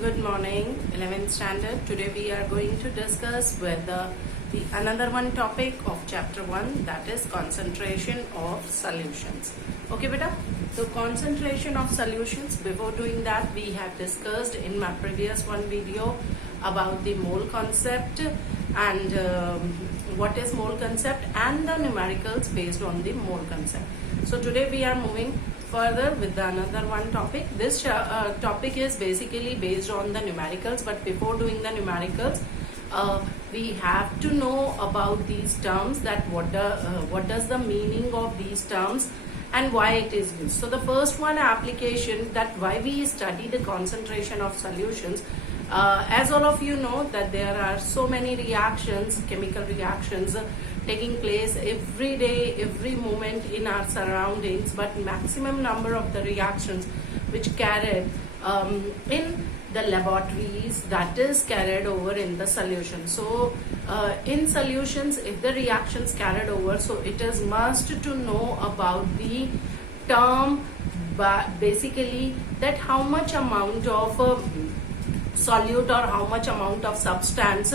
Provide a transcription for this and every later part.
Good morning, 11th standard. Today we are going to discuss with the another one topic of chapter 1, that is concentration of solutions. Okay beta, so concentration of solutions. Before doing that, we have discussed in my previous one video about the mole concept and what is mole concept and the numericals based on the mole concept. So today we are moving further with another one topic. This topic is basically based on the numericals, but before doing the numericals, we have to know about these terms, that what does the meaning of these terms and why it is used. So the first one application, that why we study the concentration of solutions. As all of you know that there are so many reactions, chemical reactions taking place every day, every moment in our surroundings, but maximum number of the reactions which carried in the laboratories, that is carried over in the solution. So in solutions, if the reactions carried over, so it is must to know about the term, basically that how much amount of solute or how much amount of substance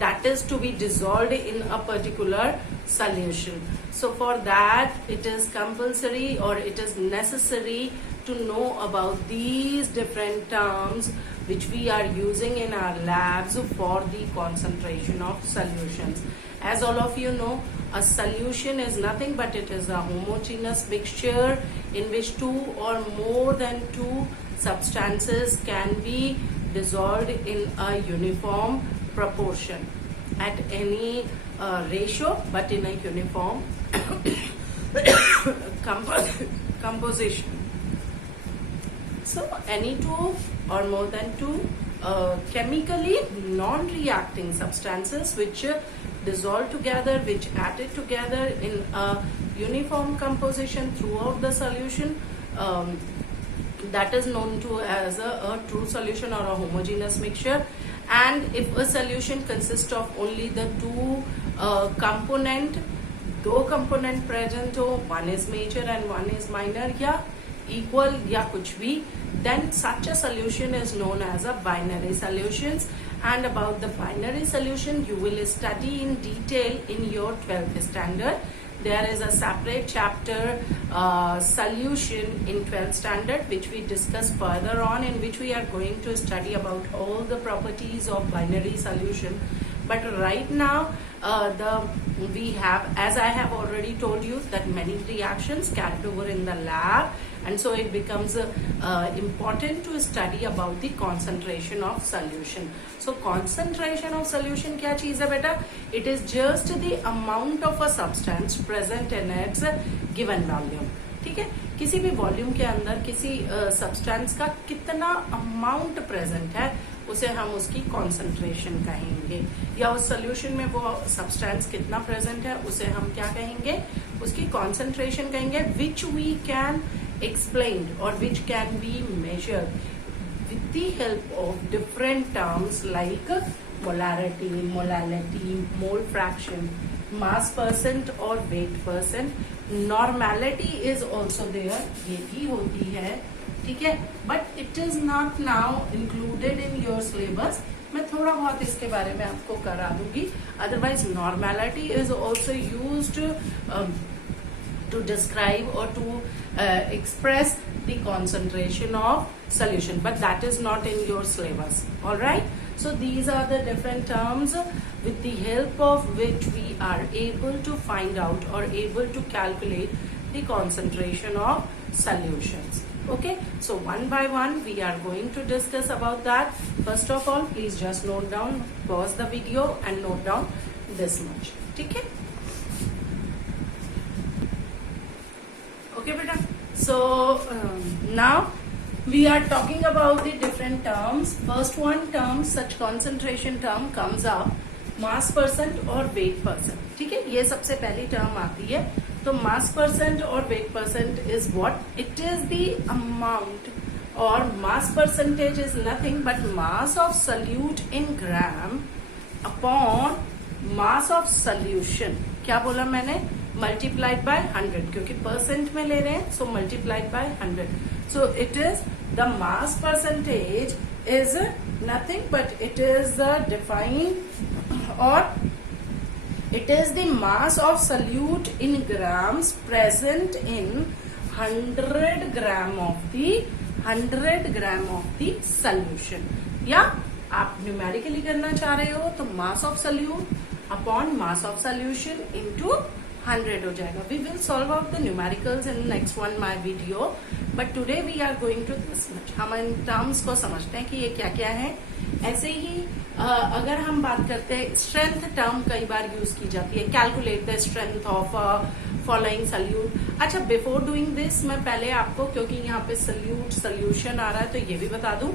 that is to be dissolved in a particular solution. So for that it is compulsory or it is necessary to know about these different terms which we are using in our labs for the concentration of solutions. As all of you know, a solution is nothing but it is a homogeneous mixture in which two or more than two substances can be dissolved in a uniform proportion at any ratio, but in a uniform composition. So any two or more than two chemically non-reacting substances which dissolve together, which added together in a uniform composition throughout the solution, that is known to as a true solution or a homogeneous mixture. And if a solution consists of only the two component, दो component present हो, one is major and one is minor, या equal या कुछ भी, then such a solution is known as a binary solutions. And about the binary solution you will study in detail in your 12th standard. There is a separate chapter solution in 12th standard which we discuss further on, in which we are going to study about all the properties of binary solution. But right now we have, as I have already told you, that many reactions carried over in the lab, and so it becomes important to study about the concentration of solution. So concentration of solution क्या चीज है बेटा? It is just the amount of a substance present in its given volume. ठीक है, किसी भी volume के अंदर किसी सब्सटेंस का कितना अमाउंट प्रेजेंट है उसे हम उसकी कॉन्सेंट्रेशन कहेंगे, या उस सोल्यूशन में वो सब्सटेंस कितना प्रेजेंट है उसे हम क्या कहेंगे, उसकी कॉन्सेंट्रेशन कहेंगे, which we can explain or which can be measured with the help of different terms like molarity, molality, mole fraction, mass percent or weight percent. Normality is also there, ये भी होती है, ठीक है, but it is not now included in your syllabus. मैं थोड़ा बहुत इसके बारे में आपको करा दूंगी. Otherwise normality is also used to describe or to express the concentration of solution, but that is not in your syllabus. All right, so these are the different terms with the help of which we are able to find out or able to calculate the concentration of solutions. Okay, so one by one we are going to discuss about that. First of all, please just note down, pause the video and note down this much. Okay. Okay beta, so now we are talking about the different terms. First one term, such concentration term comes up, mass percent और weight percent. ठीक है, ये सबसे पहली term आती है. तो mass percent और weight percent is what? It is the amount, or mass percentage is nothing but mass of solute in gram upon mass of solution. क्या बोला मैंने? मल्टीप्लाइड बाय 100, क्योंकि परसेंट में ले रहे हैं, सो multiplied by 100. So it is the mass percentage is nothing but it is the defined, or it is the mass of solute in grams present in 100 gram of the solution. या आप numerically करना चाह रहे हो तो mass of solute upon mass of solution into 100 हो जाएगा. We will solve out the numericals in next one my video, but today we are going to this much. हम इन टर्म्स को समझते हैं कि ये क्या क्या है. ऐसे ही अगर हम बात करते हैं, स्ट्रेंथ टर्म कई बार यूज की जाती है. Calculate the strength of following solute. अच्छा, बिफोर डूइंग दिस मैं पहले आपको, क्योंकि यहाँ पे सल्यूट सोल्यूशन आ रहा है तो ये भी बता दूं.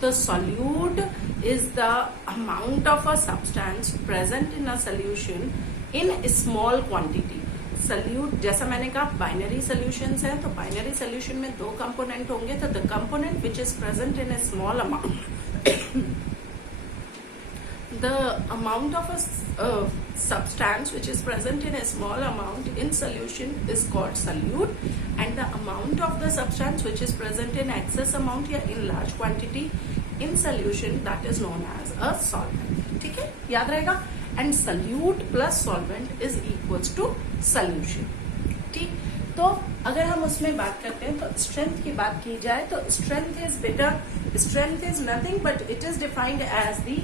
तो solute is the amount of a substance present in a solution in small quantity. Solute, जैसा मैंने कहा, बाइनरी सोल्यूशंस हैं, तो बाइनरी सोल्यूशन में दो कंपोनेंट होंगे. तो the component which is present in a small amount, the amount of a substance which is present in a small amount in solution is called solute, and the amount of the substance which is present in excess amount या in large quantity in solution, that is known as a solvent. ठीक है, याद रहेगा. and solute plus solvent is equals to solution. ठीक, तो अगर हम उसमें बात करते हैं तो स्ट्रेंथ की बात की जाए तो स्ट्रेंथ इज बेटा, strength is nothing but it is defined as the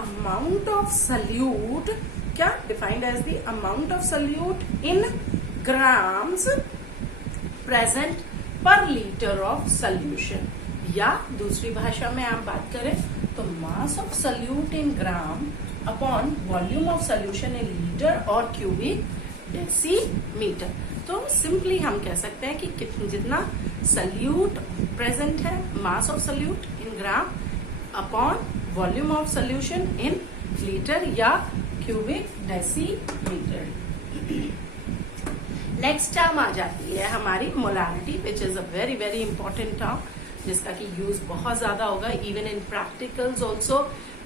amount of solute, क्या defined as the amount of solute in grams present per liter of solution. या दूसरी भाषा में आप बात करें तो mass of solute in gram upon volume of solution in liter or cubic decimeter. तो सिंपली हम कह सकते हैं कि जितना सल्यूट प्रेजेंट है, mass of solute in gram upon volume of solution in litre या क्यूबिक डेसीमीटर. नेक्स्ट टर्म आ जाती है हमारी molarity, which is a very very important term, जिसका कि यूज बहुत ज्यादा होगा. Even in practicals also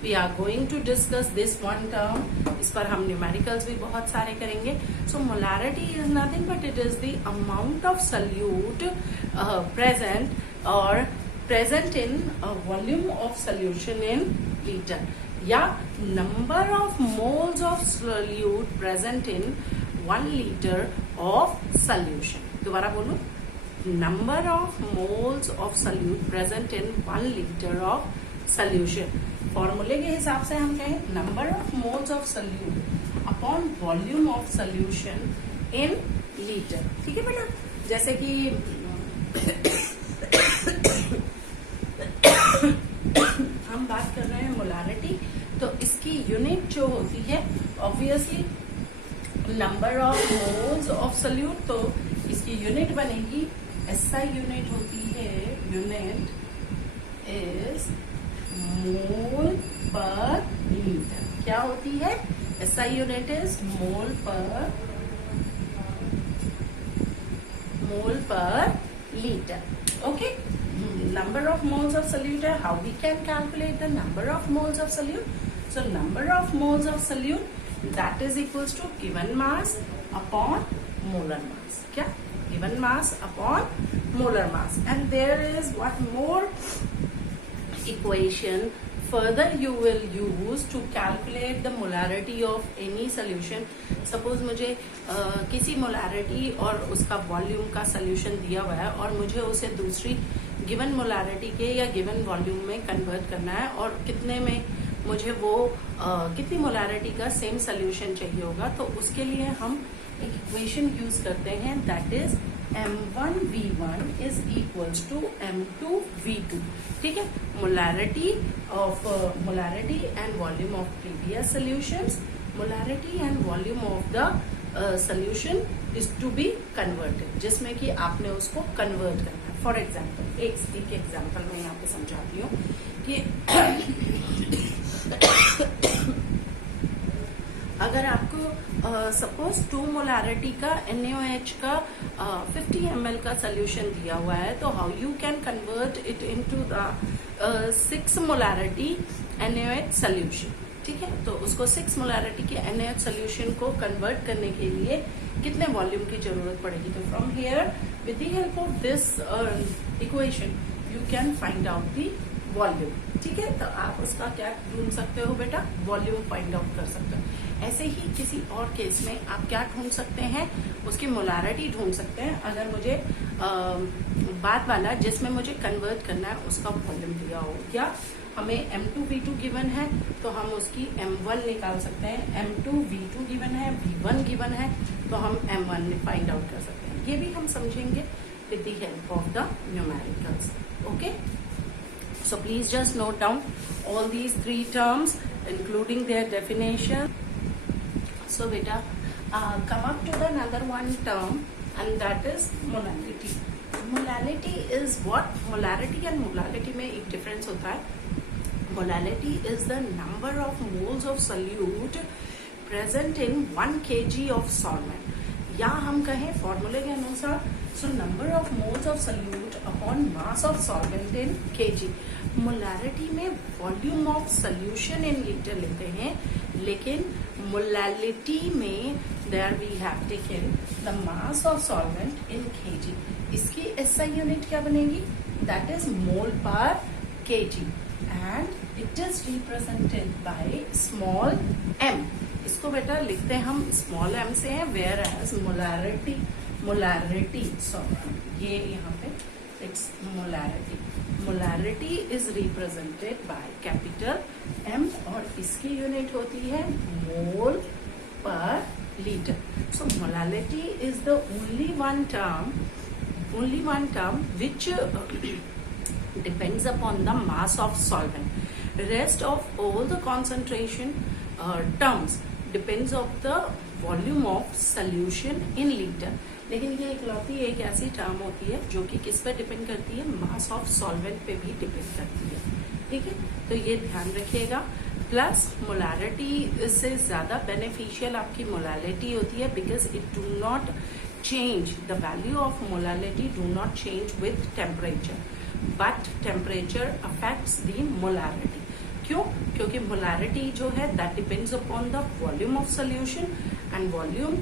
we are going to discuss this one term. इस पर हम न्यूमेरिकल्स भी बहुत सारे करेंगे. So molarity is nothing but it is the amount of solute present और present in a volume of solution in liter, या number of moles of solute present in 1 liter of solution. दोबारा बोलूं, number of moles of solute present in 1 liter of solution. फॉर्मूले के हिसाब से हम कहें number of moles of solute upon volume of solution in liter. ठीक है बेटा, जैसे कि हम बात कर रहे हैं मोलारिटी, तो इसकी यूनिट जो होती है obviously number of moles of solute. तो इसकी यूनिट बनेगी, एसआई यूनिट होती है, unit is mole per litre. क्या होती है? SI unit is mole per litre. Okay, number of moles of solute, how we can calculate the number of moles of solute? So number of moles of solute, that is equals to given mass upon molar mass. क्या? Given mass upon molar mass. And there is one more equation further you will use to calculate the molarity of any solution. Suppose मुझे किसी molarity और उसका volume का solution दिया हुआ है और मुझे उसे दूसरी गिवन मोलारिटी के या गिवन वॉल्यूम में कन्वर्ट करना है, और कितने में मुझे वो कितनी मोलारिटी का सेम सोल्यूशन चाहिए होगा. तो उसके लिए हम एक इक्वेशन यूज करते हैं, that is M1V1 is equals to M2V2. ठीक है, molarity and volume of previous solutions, molarity and volume of the solution is to be converted, जिसमें कि आपने उसको कन्वर्ट करना है. फॉर एग्जाम्पल, एक एग्जाम्पल मैं यहाँ पे समझाती हूँ कि अगर आपको सपोज 2 मोलारिटी का NaOH का 50 ml का सोल्यूशन दिया हुआ है, तो how you can convert it into the 6 molarity NaOH solution. ठीक है, तो उसको 6 मोलारिटी के NaOH सोल्यूशन को कन्वर्ट करने के लिए कितने वॉल्यूम की जरूरत पड़ेगी? तो from here with the help of this equation you can find out the volume. ठीक है, तो आप उसका क्या ढूंढ सकते हो बेटा, वॉल्यूम फाइंड आउट कर सकते हो. ऐसे ही किसी और केस में आप क्या ढूंढ सकते हैं, उसकी मोलारिटी ढूंढ सकते हैं. अगर मुझे बाद वाला जिसमें मुझे कन्वर्ट करना है उसका वॉल्यूम दिया हो, या हमें M2 V2 गिवन है तो हम उसकी M1 निकाल सकते हैं. M2 V2 गिवन है, V1 गिवन है तो हम M1 फाइंड आउट कर सकते हैं. ये भी हम समझेंगे with the help of the numericals. Okay, so please just note down all these three terms including their definition. So beta, come up to the another one term, and that is molality. Molality is what? Molarity and molality में एक difference होता है. Molality is the number of moles of solute present in 1 kg of solvent. या हम कहें फॉर्मूले के अनुसार, so number of moles of solute upon mass of solvent in kg. Molarity में volume of solution in litre लेते हैं, लेकिन मोलालिटी में there we have taken the mass of solvent in kg. इसकी एसआई यूनिट क्या बनेगी, that is mole per kg, and it is represented by small M. इसको बेटा लिखते हैं हम स्मॉल एम से है, वेयर एज मोलारिटी सॉरी ये यहाँ पे it's molarity. Molarity is represented by capital M और इसकी यूनिट होती है mole per litre. So molarity is the only one term which depends upon the mass of solvent. Rest of all the concentration terms depends of the volume of solution in liter. लेकिन ये इकलौती एक ऐसी term होती है जो कि किस पे डिपेंड करती है, मास ऑफ सॉल्वेंट पे भी डिपेंड करती है. ठीक है, तो ये ध्यान रखिएगा. प्लस मोलारिटी से ज्यादा बेनिफिशियल आपकी मोलालिटी होती है, because it do not change, the value of molality do not change with temperature, but temperature affects the molarity. क्यों? क्योंकि मोलारिटी जो है that depends upon the volume of solution, and volume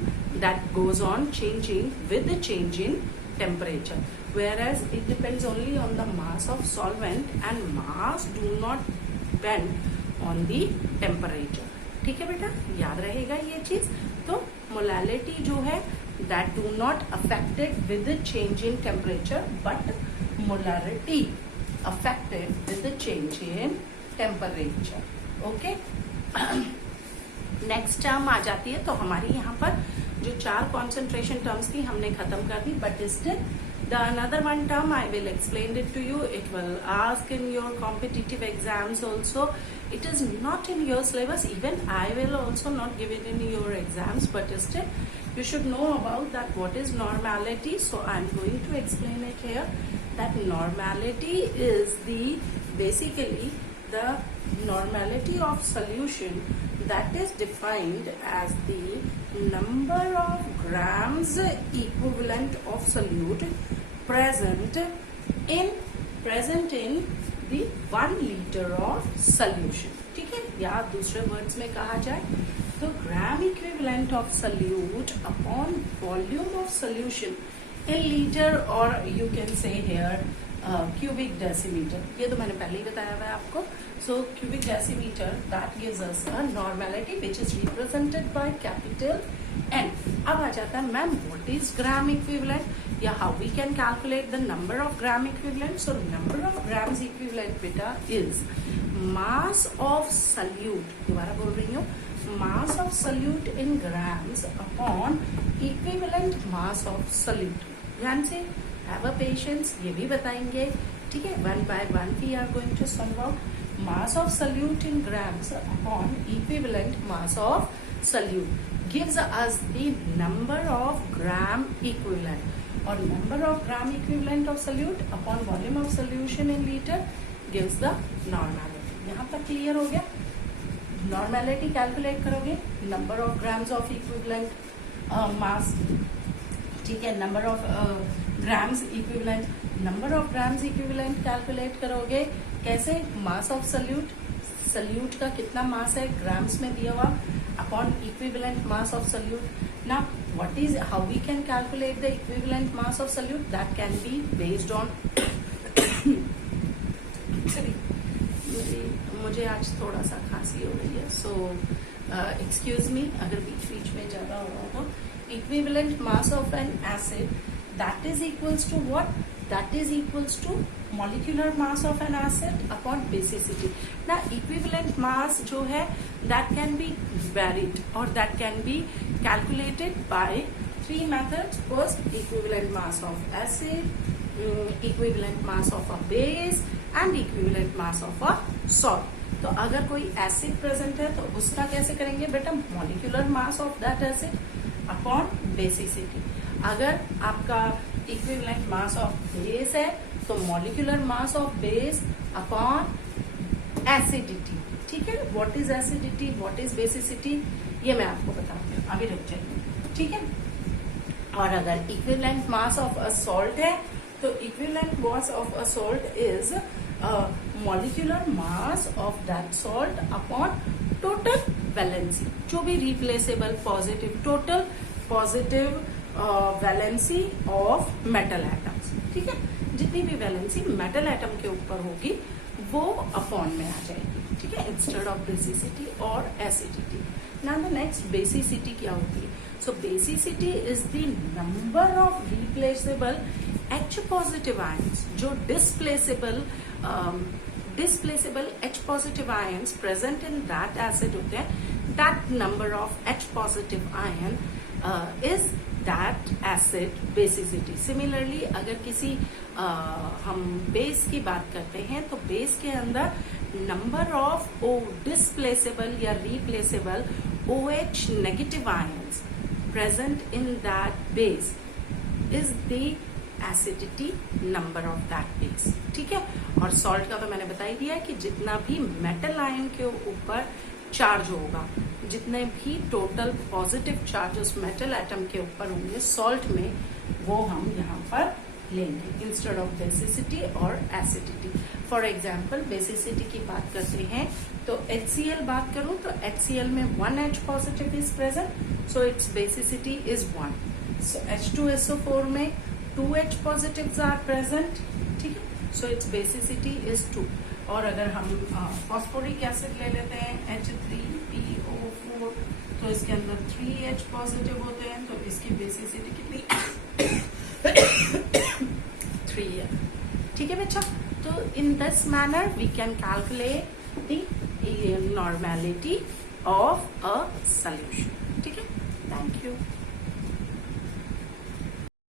that goes on changing with the change in temperature, whereas it depends only on the mass of solvent and mass do not depend on the temperature. ठीक है बेटा, याद रहेगा ये चीज. तो molality जो है that do not affected with the change in temperature, but molarity affected with the change in temperature. Okay. Next term आ जाती है. तो हमारी यहाँ पर जो 4 कॉन्सेंट्रेशन टर्म्स थी हमने खत्म कर दी, but still the another one term I will explain it to you. It will ask in your competitive exams also. It is not in your syllabus, even I will also not give it in your exams, but still you should know about that what is normality. So I am going to explain it here, that normality is basically the normality of solution that is defined as the number of grams equivalent of solute present in the 1 liter of solution. ठीक है, या दूसरे words में कहा जाए तो gram equivalent of solute upon volume of solution in litre, और you can say here cubic decimetre. ये तो मैंने पहले ही बताया हुआ है आपको. So cubic decimetre that gives us a normality which is represented by capital N. अब आ जाता है ma'am what is gram equivalent, या how we can calculate the number of gram equivalent. So number of grams equivalent बेटा is mass of solute, दोबारा बोल रही हूँ, mass of solute in grams upon equivalent mass of solute. ध्यान से have a patience, ये भी बताएंगे. ठीक है, 1 by 1 we are going to solve out. Mass of solute in grams upon equivalent mass of solute gives us the number of gram equivalent, और number of gram equivalent of solute upon volume of solution in liter gives the normality. यहाँ पर clear हो गया. Normality calculate करोगे, number of grams of equivalent mass. ठीक है, number of grams equivalent, number of grams equivalent calculate करोगे कैसे, mass of solute का कितना मास है ग्राम्स में दिया हुआ upon equivalent mass of solute. Now, how we can calculate the equivalent mass of solute? That can be based on मुझे आज थोड़ा सा खांसी हो रही है, सो एक्सक्यूज मी अगर बीच बीच में ज्यादा हो रहा हो. Equivalent mass of an acid, that is equals to what? That is equals to molecular mass of an acid upon basicity. Now, equivalent mass जो है that can be varied or that can be calculated by three methods. First, equivalent mass of acid, equivalent mass of a base and equivalent mass of a salt. तो अगर कोई acid present है तो उसका कैसे करेंगे बेटा? Molecular mass of that acid upon basicity. अगर आपका इक्विवेलेंट मास ऑफ बेस है तो molecular mass of base upon acidity. ठीक है, what is acidity, what is basicity, ये मैं आपको बताती हूँ, अभी रुक जाइए. ठीक है. और अगर equivalent mass of a salt है तो equivalent mass of a salt is molecular mass of that salt upon total valency. जो भी replaceable positive, total positive valency of metal atoms. ठीक है, जितनी भी वैलेंसी मेटल एटम के ऊपर होगी वो अपॉन में आ जाएगी. ठीक है, इंस्टेड ऑफ बेसिसिटी और acidity. Now the next basicity क्या होती है? So basicity is the number of replaceable H positive ions जो displaceable H positive ions present in that acid होते हैं. That number of H positive ion is that acid basicity. Similarly, अगर किसी हम base की बात करते हैं तो बेस के अंदर number of displaceable या replaceable OH negative ions present in that base is the acidity number of that base. ठीक है. और सॉल्ट का तो मैंने बता ही दिया कि जितना भी मेटल आयन के ऊपर चार्ज होगा, जितने भी टोटल पॉजिटिव चार्ज उस मेटल एटम के ऊपर होंगे सॉल्ट में, वो हम यहाँ पर लेंगे इंस्टेड ऑफ बेसिसिटी और एसिडिटी. फॉर एग्जाम्पल बेसिसिटी की बात करते हैं तो HCl बात करूं तो HCl में 1H positive is present, so it's basicity is 1. So H2SO4 में 2H positives are present. ठीक है, so its basicity is 2. और अगर हम फॉस्फोरिक एसिड ले लेते हैं H3PO4 तो इसके अंदर 3H पॉजिटिव होते हैं, तो इसकी बेसिसिटी कितनी? 3 है. ठीक है बच्चा. तो in this manner we can calculate the normality of a solution. ठीक है. Thank you.